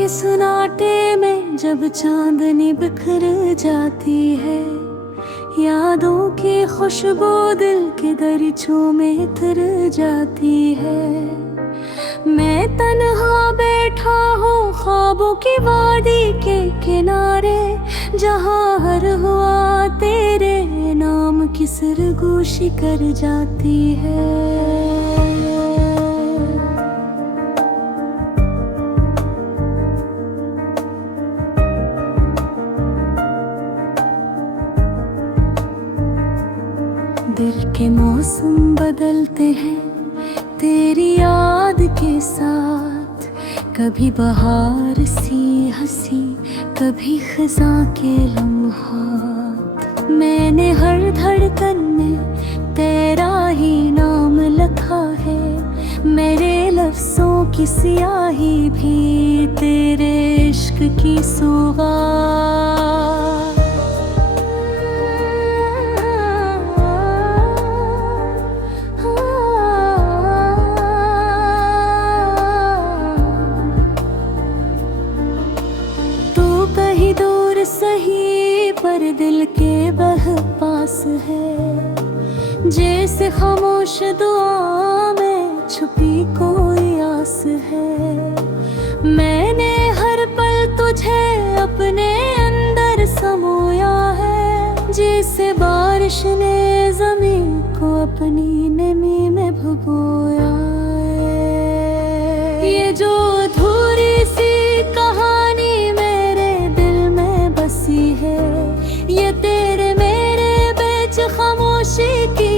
के सन्नाटे में जब चांदनी बिखर जाती है, यादों की खुशबू दिल के दरिचों में तर जाती है। मैं तन्हा बैठा हूँ ख्वाबों की वादी के किनारे, जहाँ हर हुआ तेरे नाम की सरगोशी कर जाती है। दिल के मौसम बदलते हैं तेरी याद के साथ, कभी बहार सी हंसी, कभी खिज़ां के लम्हात। मैंने हर धड़कन में तेरा ही नाम लिखा है, मेरे लफ्ज़ों की स्याही भी तेरे इश्क की सौगात। कहीं दूर सही पर दिल के बह पास है, जैसे खामोश दुआ में छुपी कोई आस है। मैंने हर पल तुझे अपने अंदर समोया है, जैसे बारिश ने ज़मीन को अपनी नमी में भिगोया है। ये जो अधूरी सी कहानी है, ये तेरे मेरे बीच खामोशी की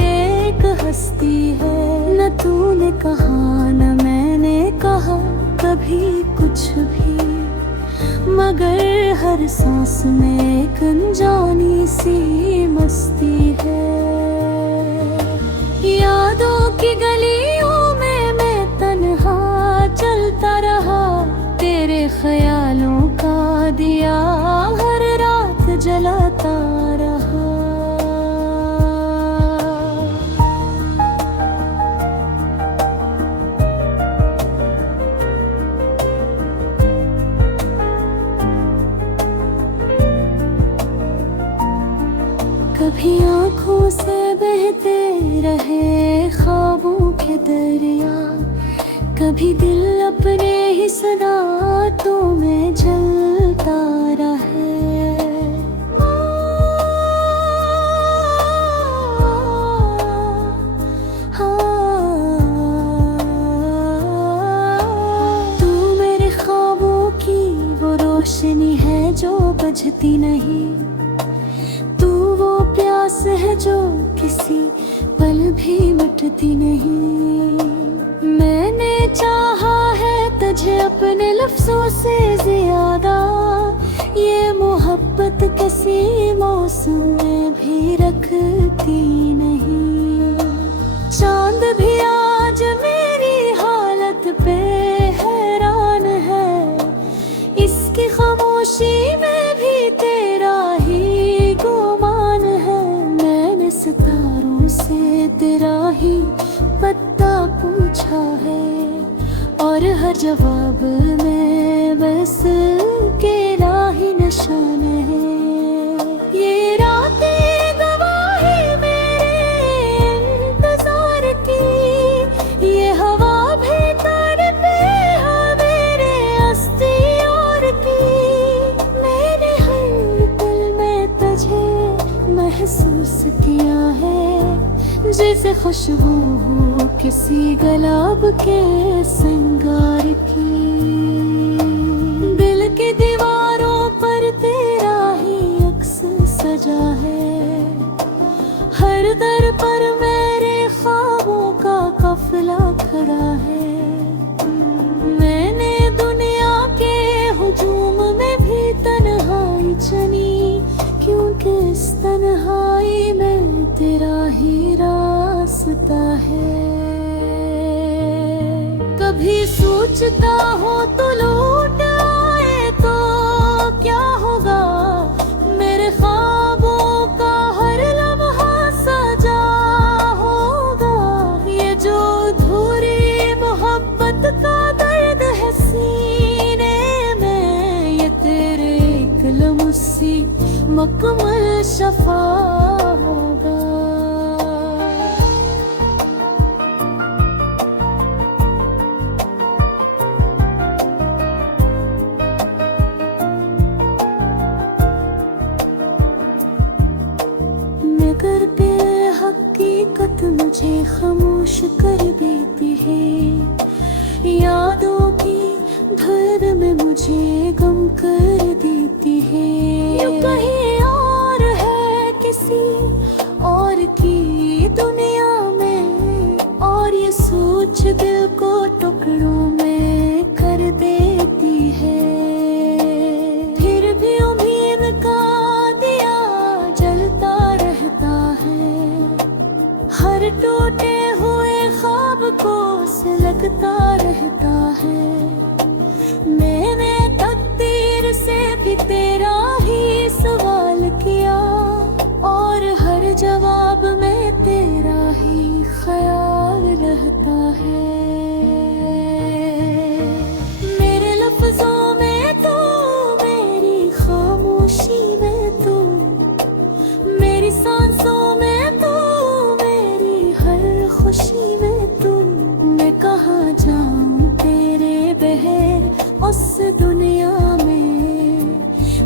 एक हस्ती है। न तूने कहा न मैंने कहा कभी कुछ भी, मगर हर सांस में एक अनजानी सी मस्ती है। यादों की गलियों में मैं तन्हा चलता रहा, तेरे ख्यालों का दिया हर रात जलाता रहा। कभी आँखों से बहते रहे ख्वाबों के दरिया, कभी दिल अपने ही सनातों में जलता रहे। तू मेरे ख्वाबों की वो रोशनी है जो बुझती नहीं, तू वो प्यास है जो किसी पल भी मिटती नहीं। मैंने चाहा है तुझे अपने लफ्ज़ों से ज़्यादा, ये मोहब्बत किसी मौसम में भी रखती नहीं। चांद भी आज मेरी हालत पे हैरान है, इसकी खामोशी में भी तेरा ही गुमान है। मैंने सितारों से तेरा ही पता पूछा है, और हर जवाब में बस तेरा ही निशान है। ये रातें गवाही मेरे इंतजार की, ये हवा भी तड़पे है मेरे अस्ती और की। मैंने हर पल में तुझे महसूस किया है, जैसे खुशबू हो किसी गुलाब के सिंगार की। दिल की दीवारों पर तेरा ही अक्स सजा है, हर दर पर मेरे ख्वाबों का काफिला खड़ा है। मैंने दुनिया के हुजूम में भी तन्हाई चुनी, क्योंकि इस तन्हाई में तेरा ही रास्ता है। कभी सोचता हो तो लौट आए तो क्या होगा, मेरे ख्वाबों का हर लम्हा सजा होगा। ये जो अधूरी मोहब्बत का दर्द है सीने मकमल शफा होगा। मगर बेहकीकत मुझे खामोश कर देती है, यादों की धर में मुझे गम कर देती है। यूं कहीं और है किसी और की दुनिया में, और ये सोच दिल को टुकड़ों में कर देती है। फिर भी उम्मीद का दिया जलता रहता है, हर टूटे हुए ख्वाब को सुलगता रहता है। मैंने तकदीर से भी तेरा ही सवाल किया, और हर जवाब में तेरा ही ख्याल रहता है। मेरे लफ्जों में तू, मेरी खामोशी में तू, मेरी सांसों में तू, मेरी हर खुशी में तू। मैं कहाँ जाऊँ तेरे बगैर उस दुनिया में,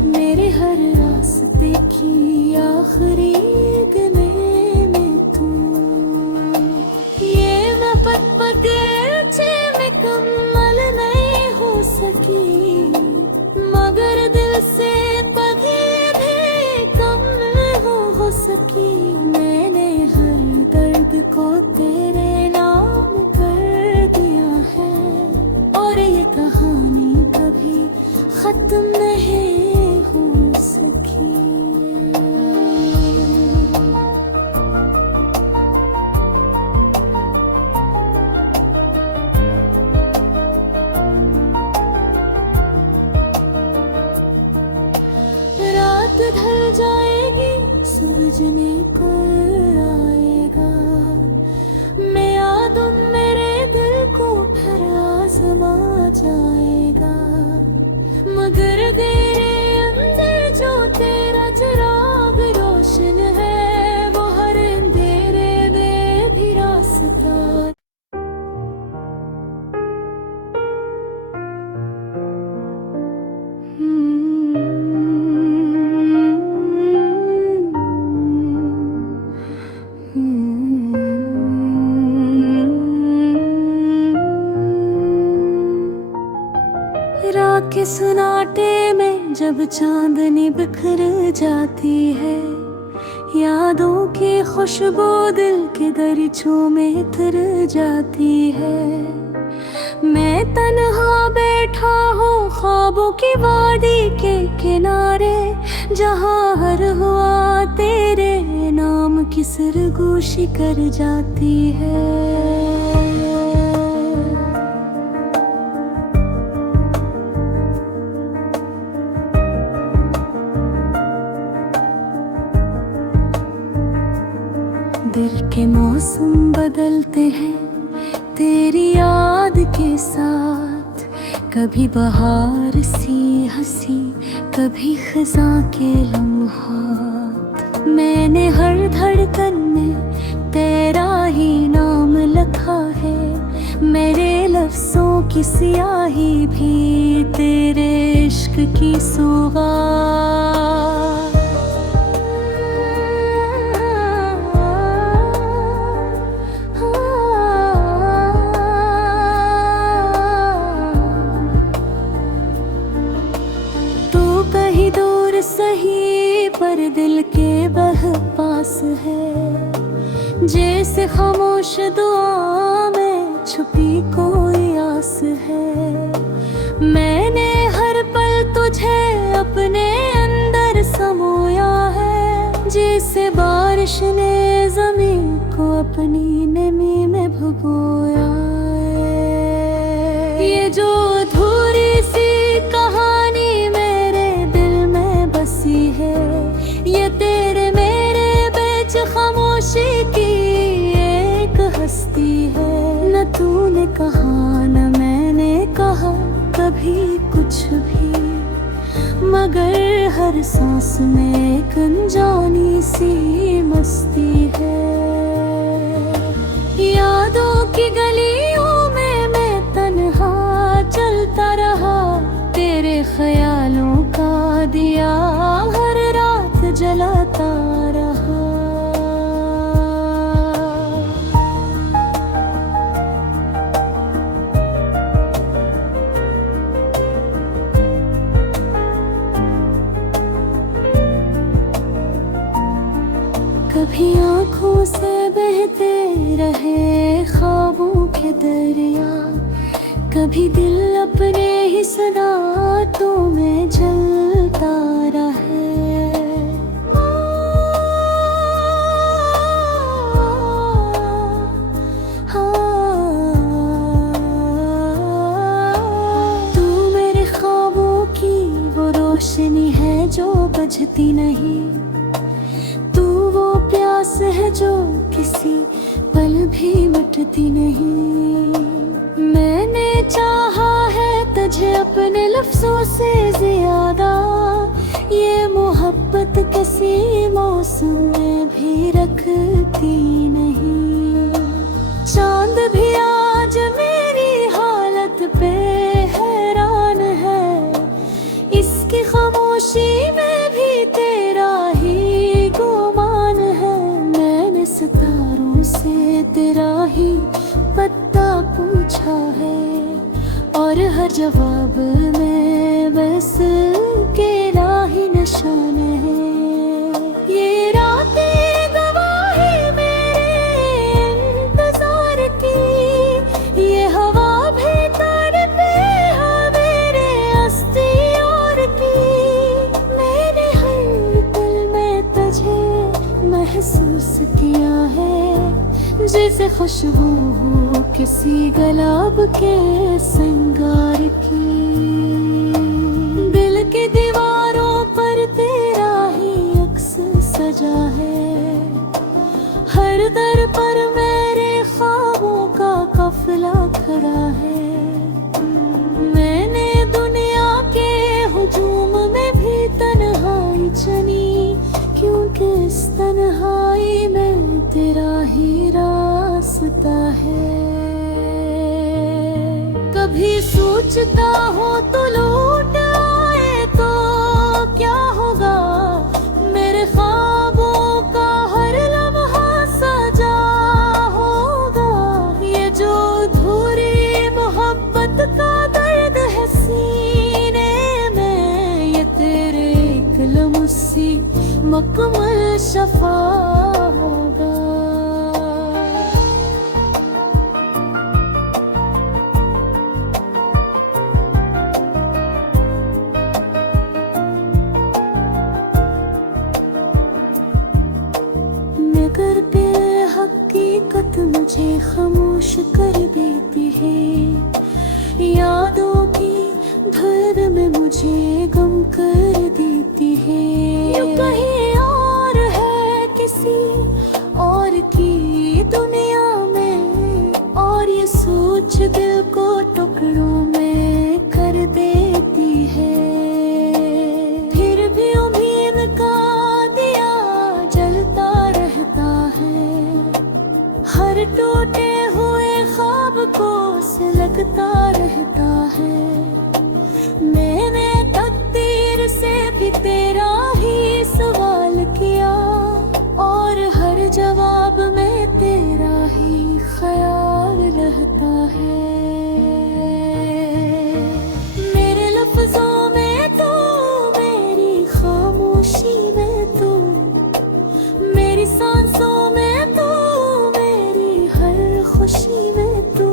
मेरे हर रास्ते की आखिरी गले में तू। ये मैं पगडंडी मुकम्मल नहीं हो सकी, मगर दिल से कभी भी कम हो सकी। मैंने हर दर्द को तेरे नाम कर दिया है, और ये कहानी कभी खत्म नहीं हो सकी। रात ढल जाएगी, सूरज निकल आएगा, मैं यादों मेरे दिल को फिर आजमा जाएगा। मगर तेरे अंदर जो तेरा चिराग रोशन है, वो हर अंधेरे में भी रास्ता। रात के सन्नाटे में जब चांदनी बिखर जाती है, यादों की खुशबू दिल के दरिचों में उतर जाती है। मैं तन्हा बैठा हूँ ख्वाबों की वादी के किनारे, जहाँ हर हुआ तेरे नाम की सरगोशी कर जाती है। दिल के मौसम बदलते हैं तेरी याद के साथ, कभी बहार सी हंसी, कभी खिज़ां के लम्हात। मैंने हर धड़कन में तेरा ही नाम लिखा है, मेरे लफ्ज़ों की स्याही भी तेरे इश्क की सौगात। कहीं दूर सही पर दिल के बह पास है, जैसे खामोश दुआ में छुपी कोई आस है। मैंने हर पल तुझे अपने अंदर समोया है, जैसे बारिश ने ज़मीन को अपनी नमी में भिगोया है। ये जो अधूरी सी कहानी है, ये तेरे मेरे बीच खामोशी की एक हस्ती है। न तूने कहा न मैंने कहा कभी कुछ भी, मगर हर सांस में एक अनजानी सी मस्ती है। यादों की गलियों में मैं तन्हा चलता रहा, तेरे ख्यालों का दिया हर रात जलाता रहा। कभी आँखों से बहते रहे ख्वाबों के दरिया, कभी दिल अपने ही सनातों में जलता रहे। तू मेरे ख्वाबों की वो रोशनी है जो बुझती नहीं, प्यास है जो किसी पल भी मिटती नहीं। मैंने चाहा है तुझे अपने लफ्जों से ज्यादा, ये मोहब्बत किसी मौसम में भी रखती नहीं। चांद भी आज मेरी हालत पे हैरान है, इसकी खामोशी में भी तेरा ही गुमान है। मैंने सितारों से तेरा ही पता पूछा है, और हर जवाब में बस तेरा ही निशान है। ये रातें गवाही मेरे इंतजार की, ये हवा भी तड़पे है मेरे अस्ती और की। मैंने हर पल में तुझे महसूस किया है, जैसे खुशबू हो किसी गुलाब के श्रृंगार की। दिल की दीवारों पर तेरा ही अक्स सजा है, हर दर पर मेरे ख्वाबों का काफिला खड़ा है। मैंने दुनिया के हुजूम में भी तन्हाई चुनी, क्योंकि इस तन्हाई में तेरा ही रास्ता है। कभी सोचता हो तो लौट आए तो क्या होगा, मेरे ख्वाबों का हर लम्हा सजा होगा। ये जो अधूरी मोहब्बत का दर्द है सीने में, ये तेरे एक लम्सी मुकम्मल शफा होगा। मगर बेहकीकत मुझे खामोश कर देती है, यादों की धर में मुझे गम कर देती है। यूं कहीं और है किसी और की दुनिया में, और ये सोच दिल को टुकड़ों में कर देती है। फिर भी उम्मीद का दिया जलता रहता है, हर टूटे हुए ख्वाब को सुलगता रहता है। मैंने तकदीर से भी तेरा ही सवाल किया, और हर जवाब में तेरा ही ख्याल रहता है। मेरे लफ्जों में तो, मेरी खामोशी में तो, मेरी सांसों में तो, मेरी हर खुशी में तो।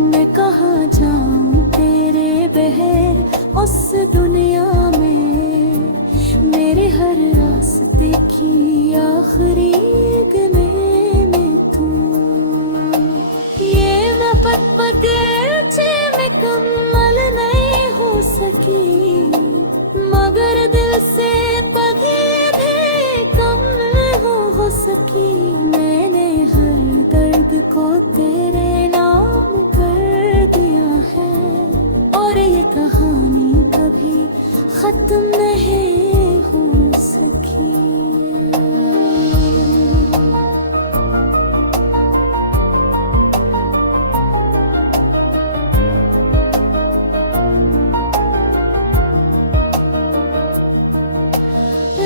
मैं कहाँ जाऊँ तेरे बगैर उस दुनिया में, मेरे हर रास्ते की आखिरी गले में तू। ये मैं पत्ते मुकम्मल नहीं हो सकी, मगर दिल से कभी भी कम हो सकी। मैंने हर दर्द को तेरे नाम कर दिया है, और ये कहानी कभी खत्म नहीं हो सकी।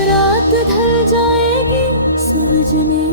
रात ढल जाएगी, सूरज ने